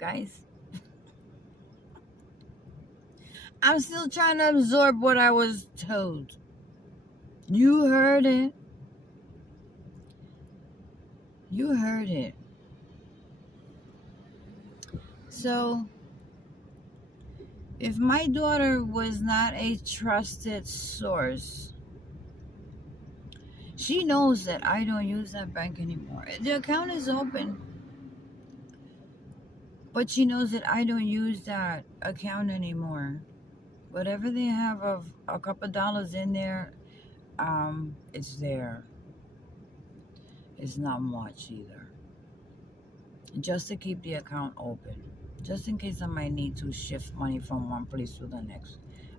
Guys, I'm still trying to absorb what I was told. You heard it. You heard it. So, if my daughter was not a trusted source, she knows that I don't use that bank anymore. The account is open, but she knows that I don't use that account anymore. Whatever they have of a couple dollars in there, it's there. It's not much either. Just to keep the account open. Just in case I might need to shift money from one place to the next,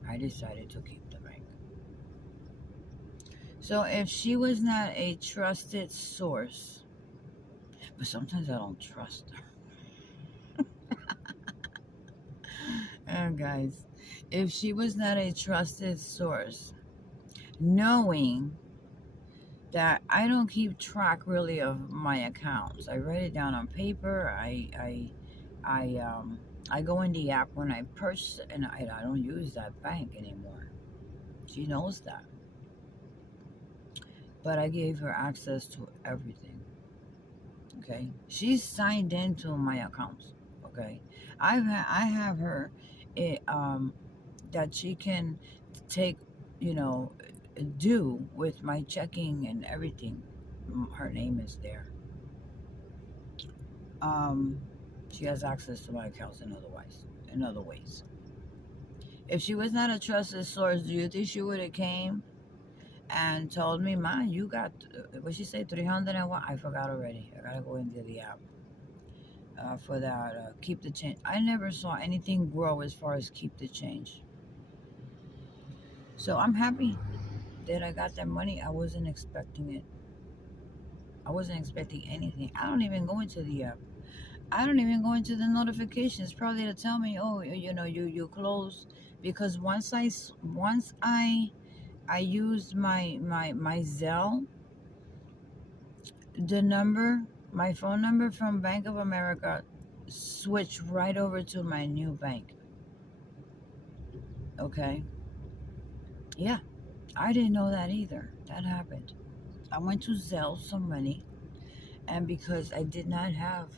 I decided to keep the bank. So if she was not a trusted source, but sometimes I don't trust her. Guys, if she was not a trusted source, knowing that I don't keep track really of my accounts. I write it down on paper. I go in the app when I purchase, and I don't use that bank anymore. She knows that. But I gave her access to everything. Okay, she's signed into my accounts. Okay, I have her, that she can take, you know, do with my checking and everything. Her name is there. Um, she has access to my accounts in other ways. If she was not a trusted source, do you think she would have came and told me, "Ma, you got what she say, 300 and what?" I forgot already. I gotta go into the app for that. Keep the change. I never saw anything grow as far as keep the change. So I'm happy that I got that money. I wasn't expecting it. I wasn't expecting anything. I don't even go into the app. I don't even go into the notifications. Probably to tell me, oh, you closed, because once I used my Zelle, the number, my phone number from Bank of America switched right over to my new bank. Okay. Yeah, I didn't know that either. That happened. I went to Zelle some money, and because I did not have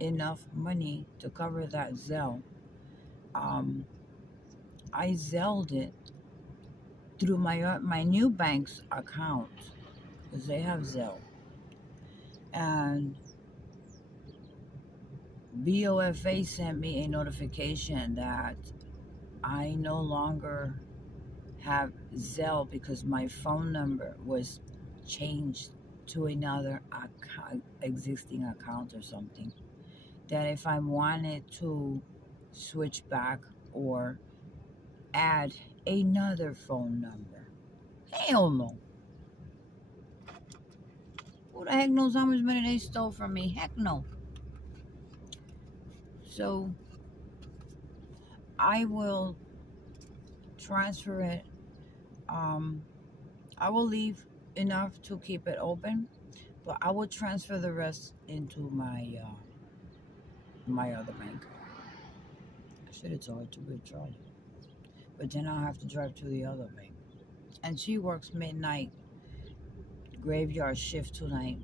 enough money to cover that Zelle, um, I Zelled it through my new bank's account, because they have Zelle, and BOFA sent me a notification that I no longer have Zelle because my phone number was changed to another existing account or something. That if I wanted to switch back or add another phone number, hell no. Who the heck knows how much money they stole from me? Heck no. So I will transfer it. Um, I will leave enough to keep it open, but I will transfer the rest into my other bank. I should have told her to withdraw it, but then I'll have to drive to the other bank. And she works midnight graveyard shift tonight,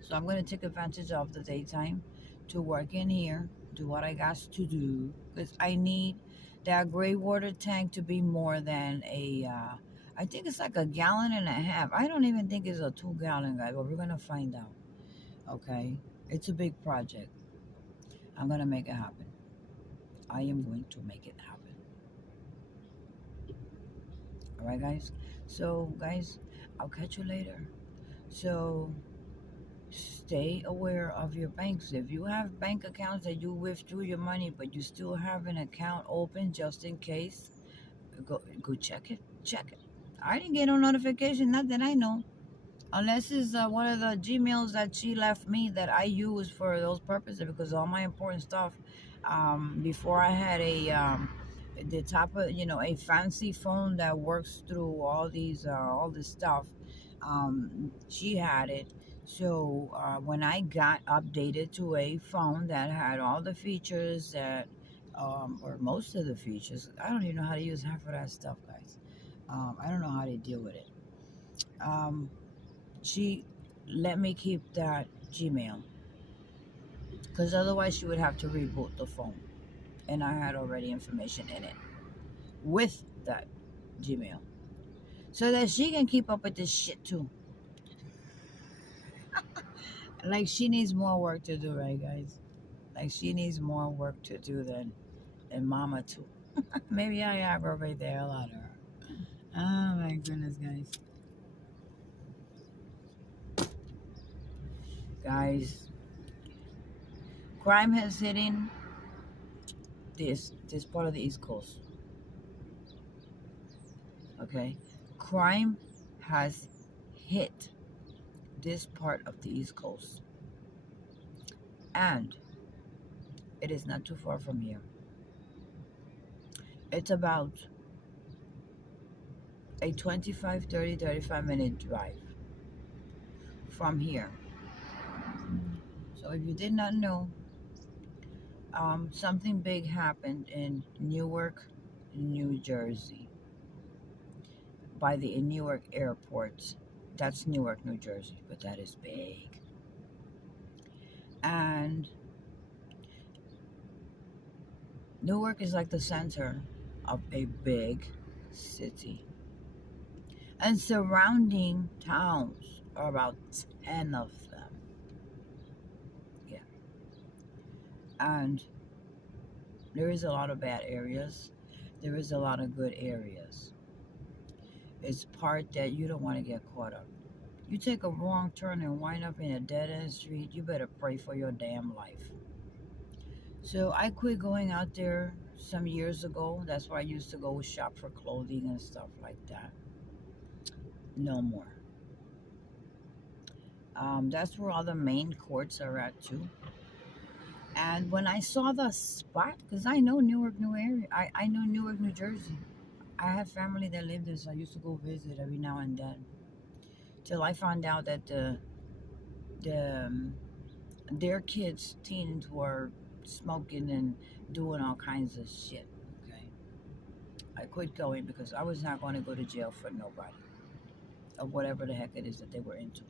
so I'm gonna take advantage of the daytime to work in here, do what I got to do, because I need that gray water tank to be more than I think it's like a gallon and a half. I don't even think it's a 2 gallon, guy, but we're gonna find out. Okay, it's a big project. I'm gonna make it happen. I am going to make it happen. All right, guys. So, guys, I'll catch you later. So, stay aware of your banks. If you have bank accounts that you withdrew your money, but you still have an account open just in case, go check it. Check it. I didn't get no notification, not that I know. Unless it's one of the Gmails that she left me that I use for those purposes, because all my important stuff, before I had the top of, a fancy phone that works through all this stuff, she had it. So when I got updated to a phone that had all the features that, or most of the features, I don't even know how to use half of that stuff, guys. I don't know how to deal with it. Um, she let me keep that Gmail because otherwise she would have to reboot the phone, and I had already information in it with that Gmail, so that she can keep up with this shit too. Like she needs more work to do, right, guys? Like she needs more work to do than Mama too. Maybe I aggravate the hell out of her. Oh my goodness, guys. Guys, crime has hitting this part of the East Coast. Okay, crime has hit this part of the East Coast, and it is not too far from here. It's about a 25, 30, 35 minute drive from here. So if you did not know, something big happened in Newark, New Jersey, by the Newark airport. That's Newark, New Jersey, but that is big. And Newark is like the center of a big city. And surrounding towns are about 10 of them. Yeah. And there is a lot of bad areas. There is a lot of good areas. It's part that you don't want to get caught up. You take a wrong turn and wind up in a dead end street, you better pray for your damn life. So I quit going out there some years ago. That's where I used to go shop for clothing and stuff like that. No more. That's where all the main courts are at too. And when I saw the spot, because I know Newark, New area, I know Newark, New Jersey. I have family that lived there, so I used to go visit every now and then. Till I found out that the their kids, teens, were smoking and doing all kinds of shit. Okay, I quit going because I was not going to go to jail for nobody of whatever the heck it is that they were into.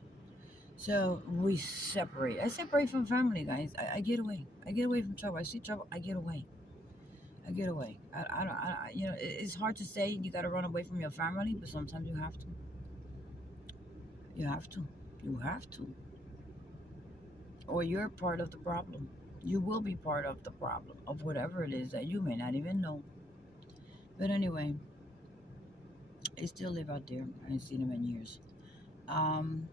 So we separate. I separate from family, guys. I get away. I get away from trouble. I see trouble. I get away. I get away. I don't. It's hard to say you got to run away from your family, but sometimes you have to. You have to. You have to. Or you're part of the problem. You will be part of the problem of whatever it is that you may not even know. But anyway, they still live out there. I ain't seen them in years. Um,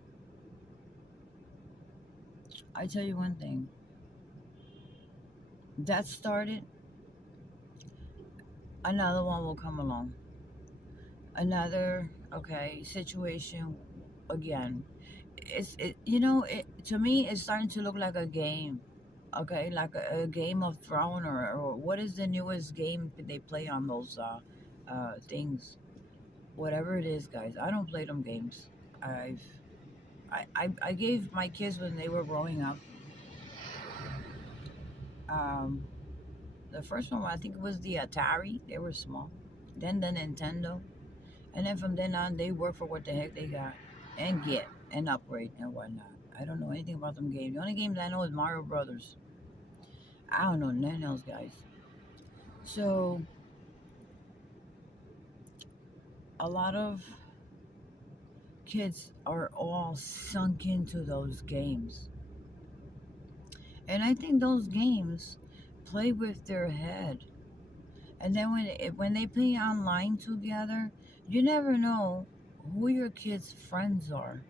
I tell you one thing. That started, another one will come along. Another situation again. To me it's starting to look like a game. Okay, like a Game of Thrones, or what is the newest game they play on those things? Whatever it is, guys. I don't play them games. I've I gave my kids when they were growing up. Um, the first one, I think it was the Atari. They were small. Then the Nintendo, and then from then on, they work for what the heck they got and get and upgrade and whatnot. I don't know anything about them games. The only games I know is Mario Brothers. I don't know nothing else, guys. So a lot of kids are all sunk into those games, and I think those games play with their head. And then when they play online together, you never know who your kids' friends are.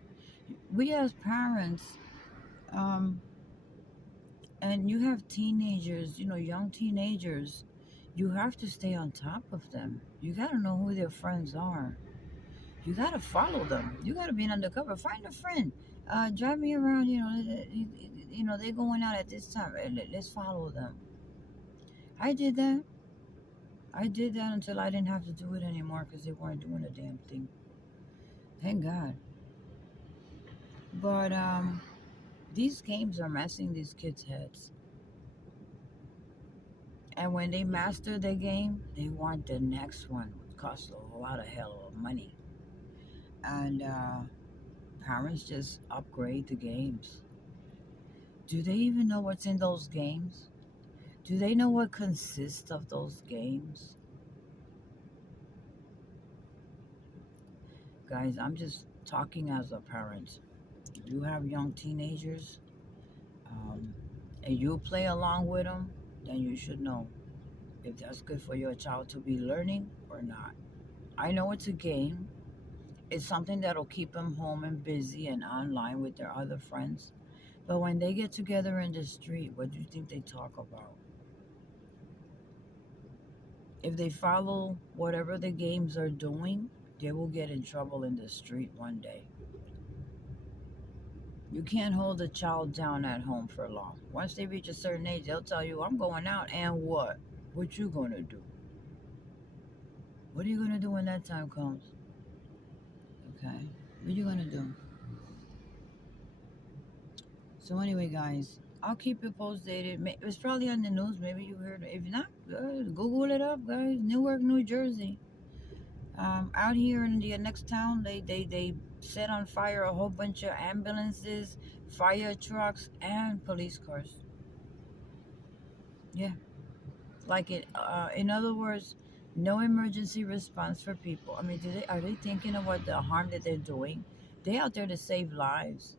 We as parents, um, and you have teenagers, young teenagers, you have to stay on top of them. You got to know who their friends are. You got to follow them. You got to be undercover. Find a friend. Drive me around. They're going out at this time. Let's follow them. I did that. I did that until I didn't have to do it anymore because they weren't doing a damn thing. Thank God. But these games are messing these kids' heads. And when they master the game, they want the next one, which costs a lot of hell of money. And parents just upgrade the games. Do they even know what's in those games? Do they know what consists of those games? Guys, I'm just talking as a parent. If you have young teenagers um, and you play along with them, then you should know if that's good for your child to be learning or not. I know it's a game. It's something that'll keep them home and busy and online with their other friends. But when they get together in the street, what do you think they talk about? If they follow whatever the games are doing, they will get in trouble in the street one day. You can't hold a child down at home for long. Once they reach a certain age, they'll tell you, I'm going out, and what? What you gonna do? What are you gonna do when that time comes? Okay? What are you gonna do? So anyway, guys, I'll keep it posted. It's probably on the news. Maybe you heard it. If not, Google it up, guys. Newark, New Jersey. Out here in the next town, they set on fire a whole bunch of ambulances, fire trucks, and police cars. Yeah, like it. In other words, no emergency response for people. I mean, are they thinking of what the harm that they're doing? They out there to save lives.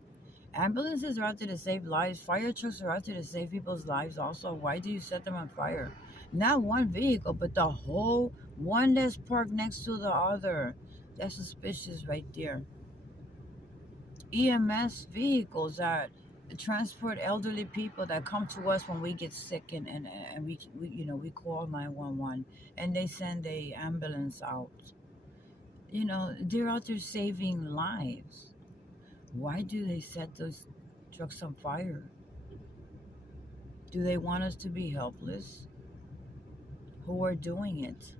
Ambulances are out there to save lives. Fire trucks are out there to save people's lives also. Why do you set them on fire? Not one vehicle, but the whole one that's parked next to the other. That's suspicious right there. EMS vehicles that transport elderly people that come to us when we get sick and we call 911 and they send a ambulance out. They're out there saving lives. Why do they set those trucks on fire? Do they want us to be helpless? Who are doing it?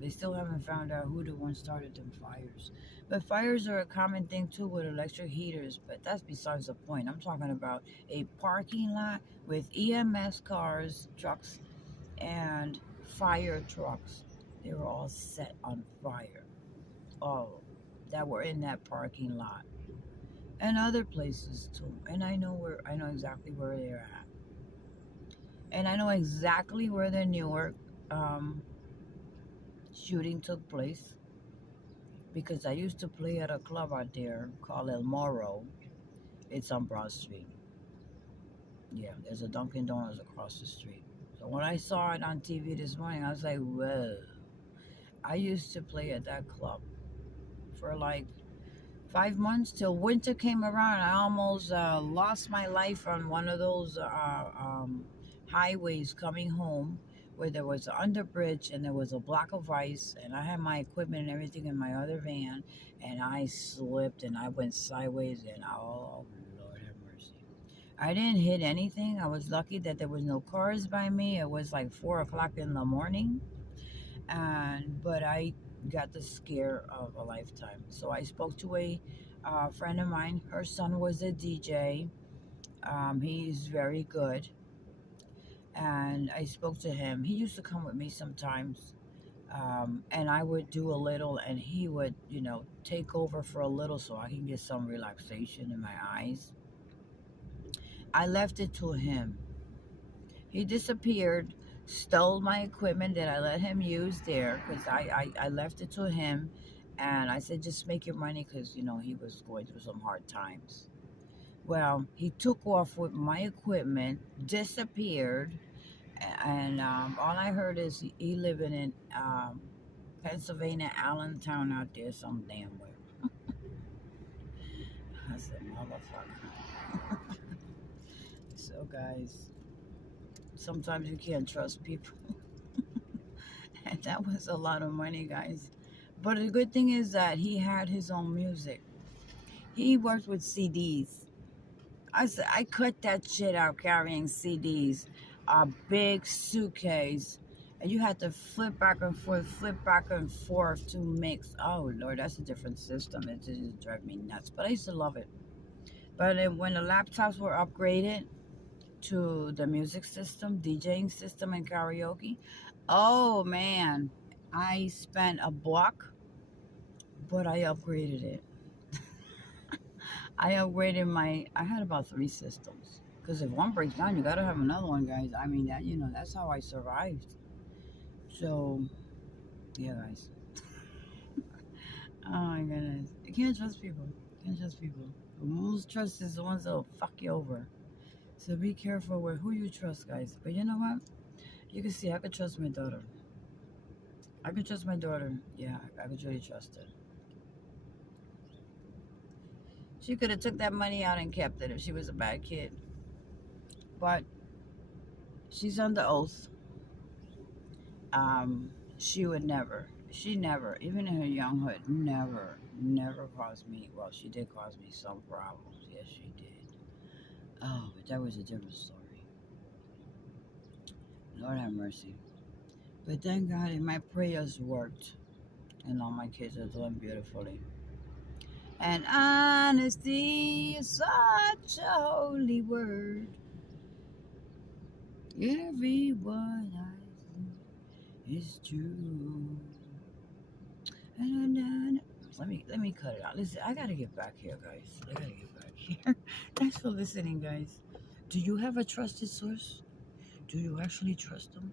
They still haven't found out who the one started them fires. But fires are a common thing too with electric heaters, but that's besides the point. I'm talking about a parking lot with EMS cars, trucks, and fire trucks. They were all set on fire. All that were in that parking lot. And other places too. And I know exactly where they're at. And I know exactly where the Newark um, shooting took place because I used to play at a club out there called El Moro. It's on Broad Street. Yeah, there's a Dunkin' Donuts across the street. So when I saw it on TV this morning, I was like, whoa. I used to play at that club for like 5 months till winter came around. I almost lost my life on one of those highways coming home where there was an underbridge and there was a block of ice and I had my equipment and everything in my other van and I slipped and I went sideways and oh Lord have mercy. I didn't hit anything. I was lucky that there was no cars by me. It was like 4 o'clock in the morning, and but I got the scare of a lifetime. So I spoke to a friend of mine. Her son was a DJ. He's very good, and I spoke to him. He used to come with me sometimes, and I would do a little, and he would, take over for a little so I can get some relaxation in my eyes. I left it to him. He disappeared, stole my equipment that I let him use there because I left it to him. And I said, just make your money because, he was going through some hard times. Well, he took off with my equipment, disappeared. And all I heard is he living in Pennsylvania, Allentown out there some damn way. I said, motherfucker. So, guys, sometimes you can't trust people. And that was a lot of money, guys. But the good thing is that he had his own music. He worked with CDs. I said, I cut that shit out carrying CDs. A big suitcase. And you had to flip back and forth to mix. Oh, Lord, that's a different system. It just drive me nuts. But I used to love it. But when the laptops were upgraded to the music system, DJing system, and karaoke, oh man, I spent a buck, but I upgraded it. I had about 3 systems. Because if one breaks down, you gotta have another one, guys. I mean, that's how I survived. So, yeah, guys. Oh my goodness. You can't trust people. You can't trust people. The most trust is the ones that'll fuck you over. So be careful with who you trust, guys. But you know what? You can see I could trust my daughter. I could trust my daughter. Yeah, I could really trust her. She could have took that money out and kept it if she was a bad kid. But she's under oath. She would never. She never, even in her younghood, never caused me. Well, she did cause me some problems. Yes, she did. Oh, but that was a different story. Lord have mercy. But thank God, and my prayers worked, and all my kids are doing beautifully. And honesty is such a holy word. Every word I say is true. Let me cut it out. Listen, I gotta get back here, guys. I gotta get back here. Thanks for listening, guys. Do you have a trusted source? Do you actually trust them?